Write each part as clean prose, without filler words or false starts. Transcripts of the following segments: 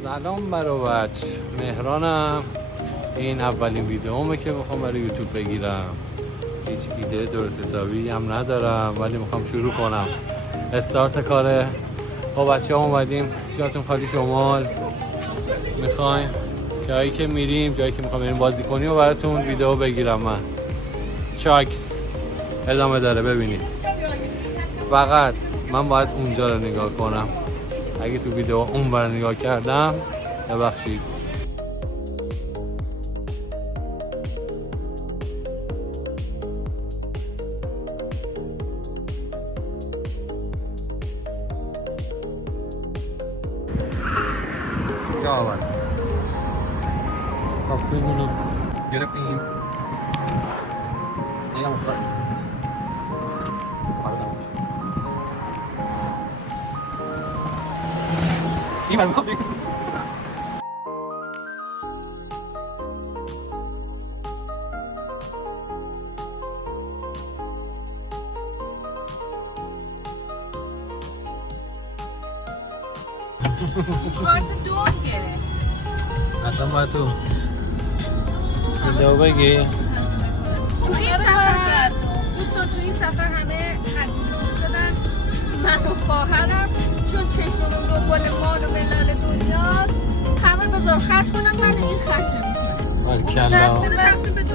سلام بچه، مهرانم. این اولین ویدیومه که میخوام برای یوتیوب بگیرم. هیچ ایده درست حسابی هم ندارم ولی میخوام شروع کنم استارت کاره. با بچه ها اومدیم جاتون خالی شمال. میخوایم جایی که میریم، جایی که میخوام بریم بازی کنیم و براتون ویدیو بگیرم. من چاکس ادامه داره ببینید. فقط من باید اونجا رو نگاه کنم. اگه تو ویدیو اون بر نگاه کردم ببخشید. یا اول کافیمونو گرفتیم. نگم افتاد این برمون بگیم. کارت دور گرفت. اصلا باید تو ویدیو بگی. تو این سفر دوستان، تو این سفر همه هزینه شدن. من و خواهرم چون چشممون دنبال مال و ملل دنیاست همه بذار خرج کنم، من این خرج نمی‌کنم. بارکلا. تقسیم به دو.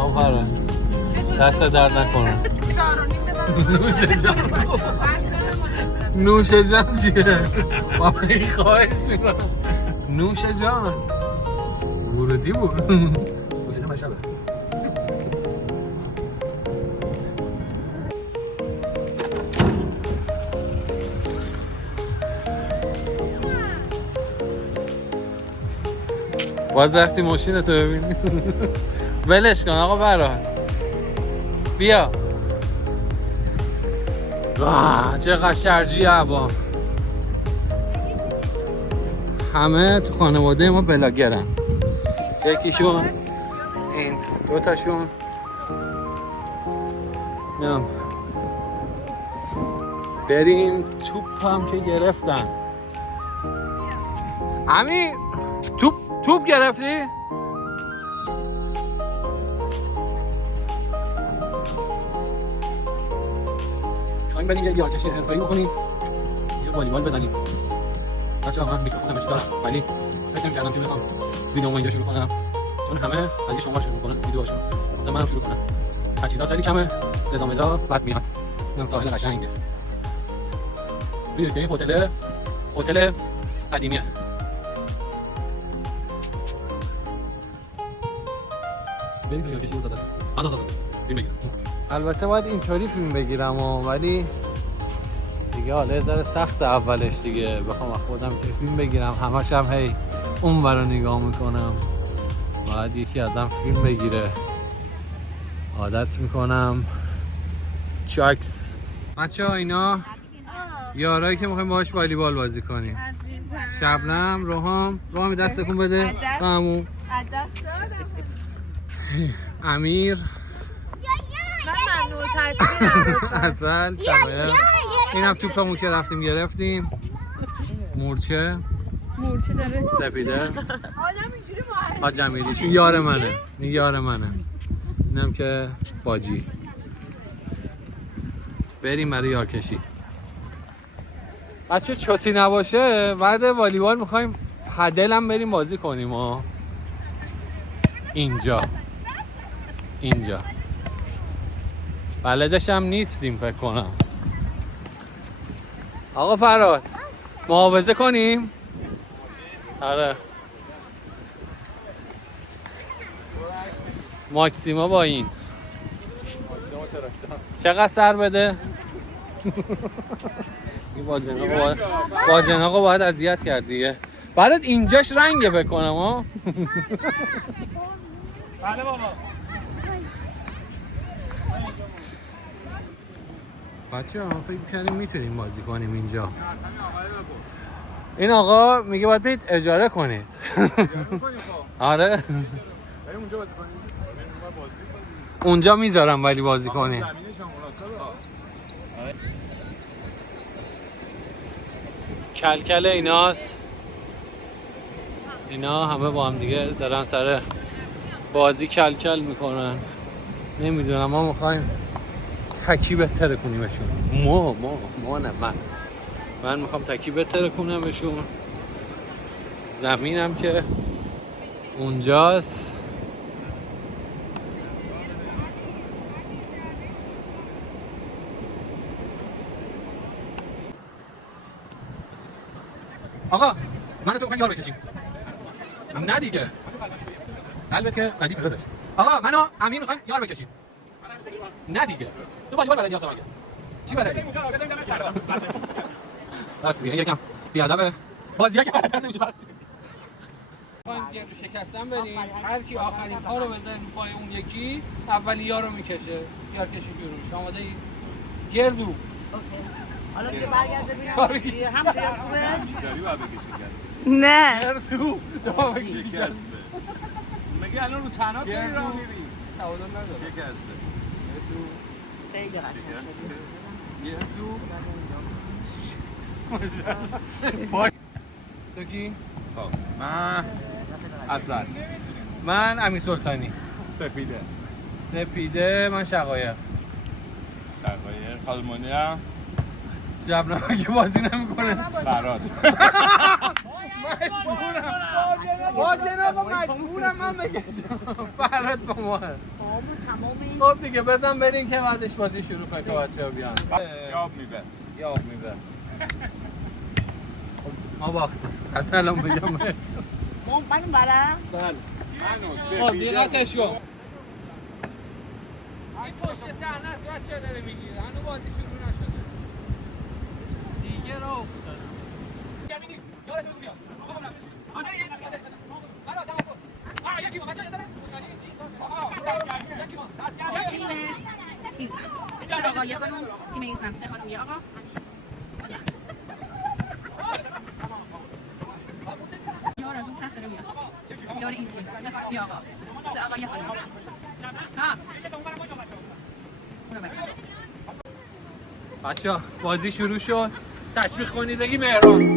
آفره دست درد نکنه. نوش جان. نوش جان چیه؟ بابا این خواهش میکنم. نوش جان ورودی بود. نوش جان شبه. باید رفتی ماشینتو ببینی. ولش کن آقا برا بیا. چقدر شرجی هوا. همه تو خانواده ما بلاگرن. یکیشون این دوتاشون نم بریم. توپ هم که گرفتن. امیر توپ گرفتی؟ خواهیم بریم یه یارکشی حرفه‌ای بکنیم، یه والیبال بزنیم. بچه‌ها من میکروفونم چه دارم ولی فکر نمی‌کردم که بخوام ویدیومو اینجا شروع کنم، چون همه اگه شما شروع کنن ویدیوهاشون مثلا منم شروع کنم. تجهیزات خیلی کمه، صدا مدا بد میاد. این ساحل قشنگه. ببینید که این هتل قدیمیه. بریم یارکشی رو دادم. فیلم بگیرم. البته باید اینطوری فیلم بگیرم ولی دیگه حالا داره سخت اولش دیگه. بخوام خودم اینطوری فیلم بگیرم همش هم هی اون برا نگاه میکنم. باید یکی ازم فیلم بگیره. عادت میکنم. چاکس بچه ها اینا یارایی که میخوایم باهاش والیبال بازی کنیم. شبنم، روحام دست تکون بده. همون امیر اصل شبه. این هم توپمون که رفتیم گرفتیم. مورچه داره سپیده. حاج امیری چون یار منه. اینم که باجی. بریم برای یارکشی. بچه چوسی نباشه بعد والیبال میخوایم پدل هم بریم بازی کنیم. اینجا بلدش هم نیستیم فکر کنم. آقا فراد محافظه کنیم. آره ماکسیما با این چقدر سر بده. این باجناقو باید اذیت کرد دیگه. برات اینجاش رنگه فکر کنم. بله بابا. بچه ها فکر می‌کردیم میتونیم بازی کنیم اینجا. این آقا میگه باید برید اجاره کنید. آره اونجا میذارم ولی بازی کنیم. کلکل ایناست. اینا همه با هم دیگه دارن سر بازی کلکل میکنن. نمیدونم، ما میخوایم تکی بهتر کنیمشون. ما نه، من میخوام تکی بهتر کنمشون. زمینم که اونجاست. آقا من تو میخوایم یار بکشیم. نه دیگه قلبت که ردیف داداش. آقا منو امین میخوایم یار بکشیم. نه دیگه تو والیبال بلدی آخه مگه چی بلدی؟ راست میگه، یکم بیادبه بازیه که بلد نمیشه. میخوایم گردو شکستن بریم، هر کی آخرین پا رو بزنه رو پای اون یکی اولیار رو میکشه. یار کشی گروش آماده ای؟ گردو حالا که برگرده ببینم هم نه گردو دو بکشی شکسته. مگه الان رو تنها داری راه میری؟ تعادل نداره. شکسته. خیلی قشنگ گردو تو کی؟ خب من اصل من امین سلطانی. سپیده من شقایق. خالمانی هم جبنامه که بازی نمیکنه. فراد. مجبورم با جناب مجبورم من بکشم. فراد با ما. خب دیگه بزن بریم که بعدش بازی شروع کنیم تا بچه‌ها بیان. یاب میبه. ما باختیم. الان بگم منو برم بله. خب دیقتش کن. این پشت صحنه است بچه‌ها داره میگیره. هنوز بازی شروع نشده. دیگه راه افتادم. یعنی نیست. یادتون بیاد. یکی ما بچه‌ها داره. تیم این سمت 3 آقا یه خانم، تیم این سمت 3 خانم یه آقا. یار از اون تحت داره میاد. یار این تیم 3 خانم یه آقا. 3 آقا یه خانم. ها بچه‌ها بازی شروع شد. تشویق کنید بگی مهران.